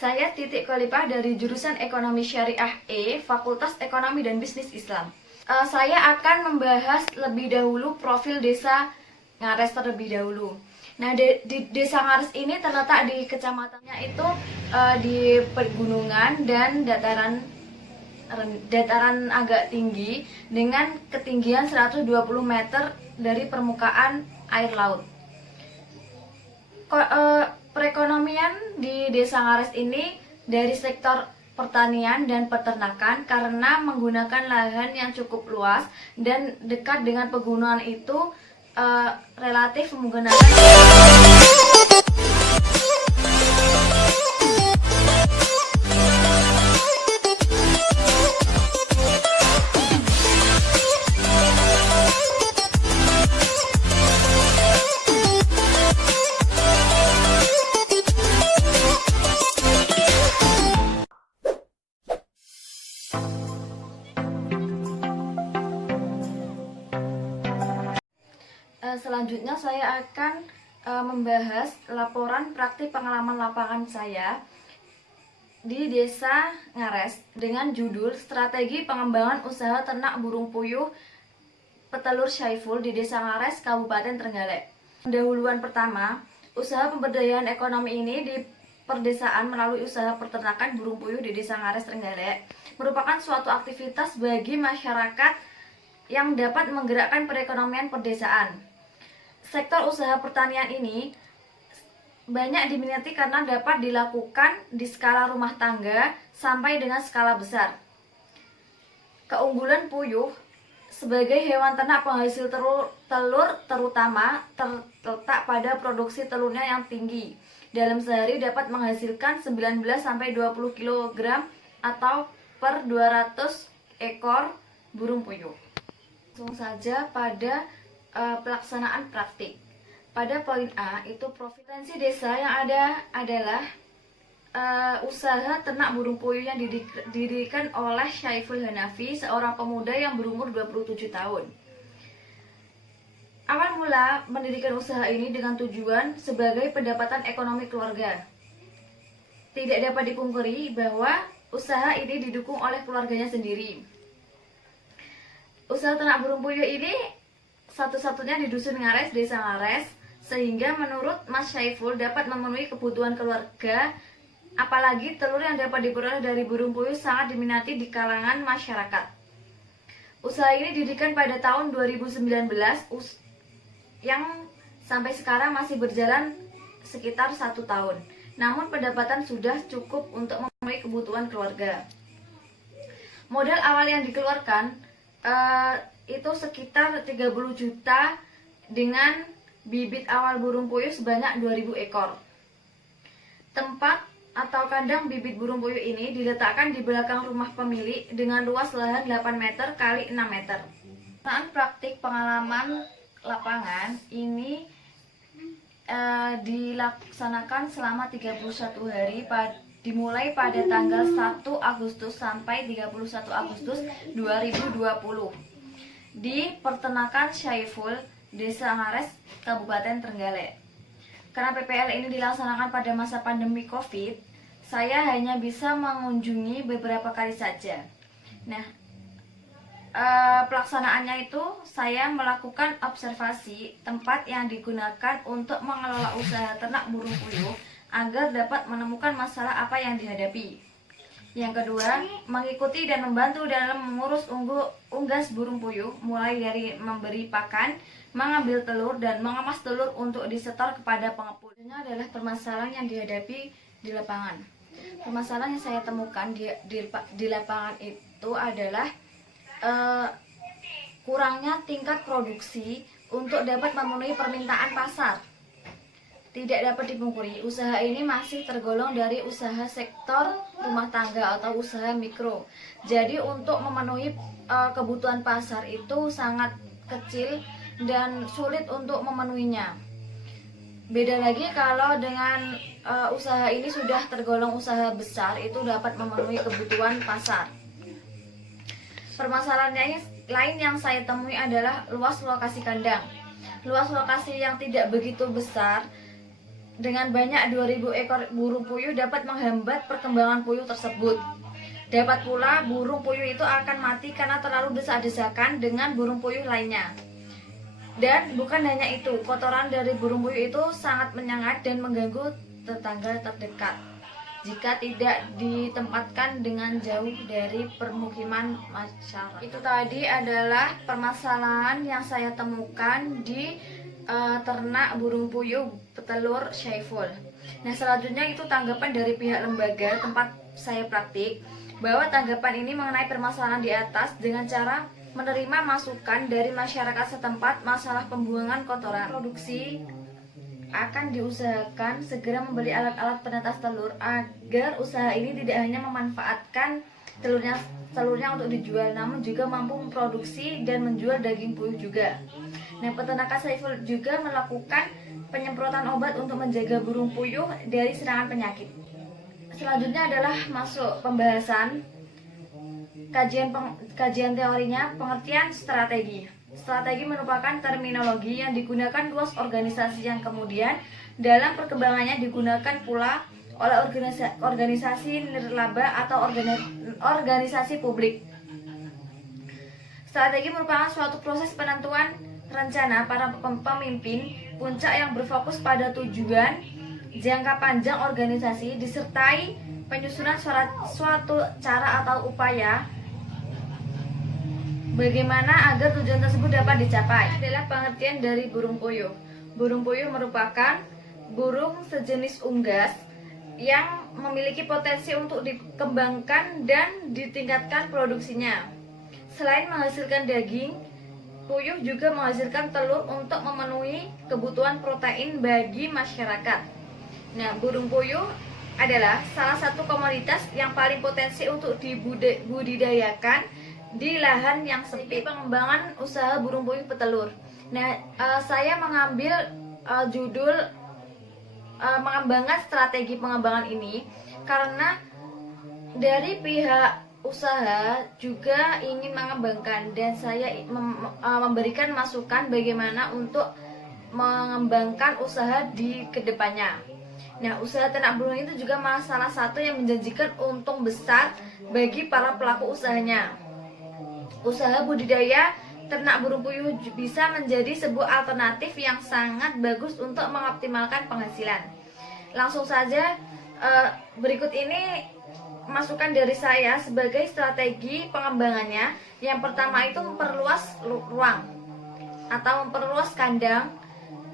Saya Titik Khalifah dari jurusan Ekonomi Syariah E, Fakultas Ekonomi dan Bisnis Islam. Saya akan membahas lebih dahulu profil desa Ngares terlebih dahulu. Nah, di desa Ngares ini terletak di kecamatannya itu di pegunungan dan dataran agak tinggi dengan ketinggian 120 meter dari permukaan air laut. Perekonomian di Desa Ngares ini dari sektor pertanian dan peternakan karena menggunakan lahan yang cukup luas dan dekat dengan pegunungan itu relatif menggunakan Selanjutnya saya akan membahas laporan praktik pengalaman lapangan saya di Desa Ngares dengan judul Strategi Pengembangan Usaha Ternak Burung Puyuh Petelur Syaiful di Desa Ngares, Kabupaten Trenggalek. Pendahuluan pertama, usaha pemberdayaan ekonomi ini di perdesaan melalui usaha peternakan burung puyuh di Desa Ngares, Trenggalek merupakan suatu aktivitas bagi masyarakat yang dapat menggerakkan perekonomian perdesaan. Sektor usaha pertanian ini banyak diminati karena dapat dilakukan di skala rumah tangga sampai dengan skala besar. Keunggulan puyuh sebagai hewan ternak penghasil telur terutama terletak pada produksi telurnya yang tinggi. Dalam sehari dapat menghasilkan 19-20 kg atau per 200 ekor burung puyuh. Langsung saja pada pelaksanaan praktik. Pada poin A itu provinsi desa yang ada adalah usaha ternak burung puyuh yang didirikan oleh Syaiful Hanafi, seorang pemuda yang berumur 27 tahun. Awal mula mendirikan usaha ini dengan tujuan sebagai pendapatan ekonomi keluarga. Tidak dapat dipungkiri bahwa usaha ini didukung oleh keluarganya sendiri. Usaha ternak burung puyuh ini satu-satunya di Dusun Ngares, Desa Ngares, sehingga menurut Mas Syaiful dapat memenuhi kebutuhan keluarga, apalagi telur yang dapat diperoleh dari burung puyuh sangat diminati di kalangan masyarakat. Usaha ini didirikan pada tahun 2019 yang sampai sekarang masih berjalan sekitar 1 tahun. Namun pendapatan sudah cukup untuk memenuhi kebutuhan keluarga. Modal awal yang dikeluarkan itu sekitar 30 juta dengan bibit awal burung puyuh sebanyak 2000 ekor. Tempat atau kandang bibit burung puyuh ini diletakkan di belakang rumah pemilik dengan luas lahan 8 meter x 6 meter. Pelaksanaan praktik pengalaman lapangan ini dilaksanakan selama 31 hari dimulai pada tanggal 1 Agustus sampai 31 Agustus 2020 di Peternakan Syaiful, Desa Ngares, Kabupaten Trenggalek. Karena PPL ini dilaksanakan pada masa pandemi COVID, saya hanya bisa mengunjungi beberapa kali saja. Nah, pelaksanaannya itu saya melakukan observasi tempat yang digunakan untuk mengelola usaha ternak burung puyuh agar dapat menemukan masalah apa yang dihadapi. Yang kedua, mengikuti dan membantu dalam mengurus unggas burung puyuh, mulai dari memberi pakan, mengambil telur, dan mengemas telur untuk disetor kepada pengepul. Ini adalah permasalahan yang dihadapi di lapangan. Permasalahan yang saya temukan di lapangan itu adalah kurangnya tingkat produksi untuk dapat memenuhi permintaan pasar. Tidak dapat dipungkiri, usaha ini masih tergolong dari usaha sektor rumah tangga atau usaha mikro. Jadi untuk memenuhi kebutuhan pasar itu sangat kecil dan sulit untuk memenuhinya. Beda lagi kalau dengan usaha ini sudah tergolong usaha besar, itu dapat memenuhi kebutuhan pasar. Permasalahan lain yang saya temui adalah luas lokasi kandang. Luas lokasi yang tidak begitu besar dengan banyak 2000 ekor burung puyuh dapat menghambat perkembangan puyuh tersebut. Dapat pula burung puyuh itu akan mati karena terlalu desak-desakan dengan burung puyuh lainnya. Dan bukan hanya itu, kotoran dari burung puyuh itu sangat menyengat dan mengganggu tetangga terdekat jika tidak ditempatkan dengan jauh dari permukiman masyarakat. Itu tadi adalah permasalahan yang saya temukan di ternak burung puyuh petelur Syaiful. Nah, selanjutnya itu tanggapan dari pihak lembaga tempat saya praktik, bahwa tanggapan ini mengenai permasalahan di atas dengan cara menerima masukan dari masyarakat setempat masalah pembuangan kotoran. Produksi akan diusahakan segera membeli alat-alat penetas telur agar usaha ini tidak hanya memanfaatkan telurnya untuk dijual, namun juga mampu memproduksi dan menjual daging puyuh juga. Nah, peternakan Syaiful juga melakukan penyemprotan obat untuk menjaga burung puyuh dari serangan penyakit. Selanjutnya adalah masuk pembahasan kajian teorinya, pengertian strategi. Strategi merupakan terminologi yang digunakan luas organisasi yang kemudian dalam perkembangannya digunakan pula oleh organisasi nirlaba atau organisasi publik. Strategi merupakan suatu proses penentuan rencana para pemimpin puncak yang berfokus pada tujuan jangka panjang organisasi disertai penyusunan suatu cara atau upaya bagaimana agar tujuan tersebut dapat dicapai. Adalah pengertian dari burung puyuh. Burung puyuh merupakan burung sejenis unggas yang memiliki potensi untuk dikembangkan dan ditingkatkan produksinya. Selain menghasilkan daging, puyuh juga menghasilkan telur untuk memenuhi kebutuhan protein bagi masyarakat. Nah, burung puyuh adalah salah satu komoditas yang paling potensi untuk dibudidayakan di lahan yang sempit. Pengembangan usaha burung puyuh petelur. Nah, saya mengambil judul mengembangkan strategi pengembangan ini karena dari pihak usaha juga ingin mengembangkan dan saya memberikan masukan bagaimana untuk mengembangkan usaha di kedepannya. Nah, usaha ternak burung itu juga salah satu yang menjanjikan untung besar bagi para pelaku usahanya. Usaha budidaya ternak burung puyuh bisa menjadi sebuah alternatif yang sangat bagus untuk mengoptimalkan penghasilan. Langsung saja, berikut ini masukan dari saya sebagai strategi pengembangannya. Yang pertama itu memperluas ruang atau memperluas kandang,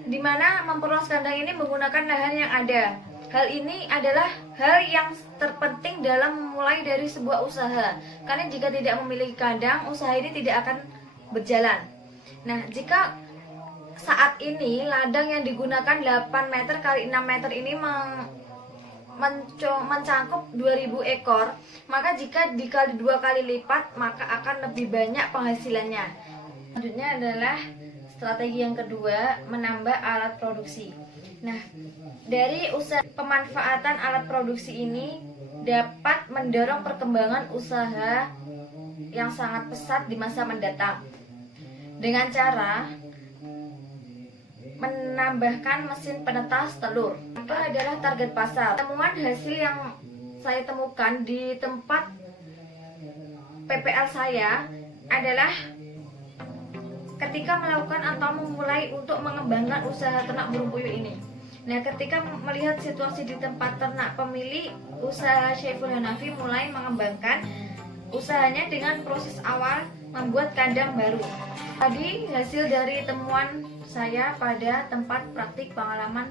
di mana memperluas kandang ini menggunakan lahan yang ada. Hal ini adalah hal yang terpenting dalam memulai dari sebuah usaha, karena jika tidak memiliki kandang, usaha ini tidak akan berjalan. Nah, jika saat ini ladang yang digunakan 8 meter x 6 meter ini mencangkup 2000 ekor, maka jika dikali 2 kali lipat, maka akan lebih banyak penghasilannya. Selanjutnya adalah strategi yang kedua, menambah alat produksi. Nah, dari usaha pemanfaatan alat produksi ini dapat mendorong perkembangan usaha yang sangat pesat di masa mendatang dengan cara menambahkan mesin penetas telur. Itu adalah target pasar. Temuan hasil yang saya temukan di tempat PPL saya adalah ketika melakukan atau memulai untuk mengembangkan usaha ternak burung puyuh ini. Nah, ketika melihat situasi di tempat ternak pemilik usaha Syaiful Hanafi mulai mengembangkan usahanya dengan proses awal membuat kandang baru. Tadi hasil dari temuan saya pada tempat praktik pengalaman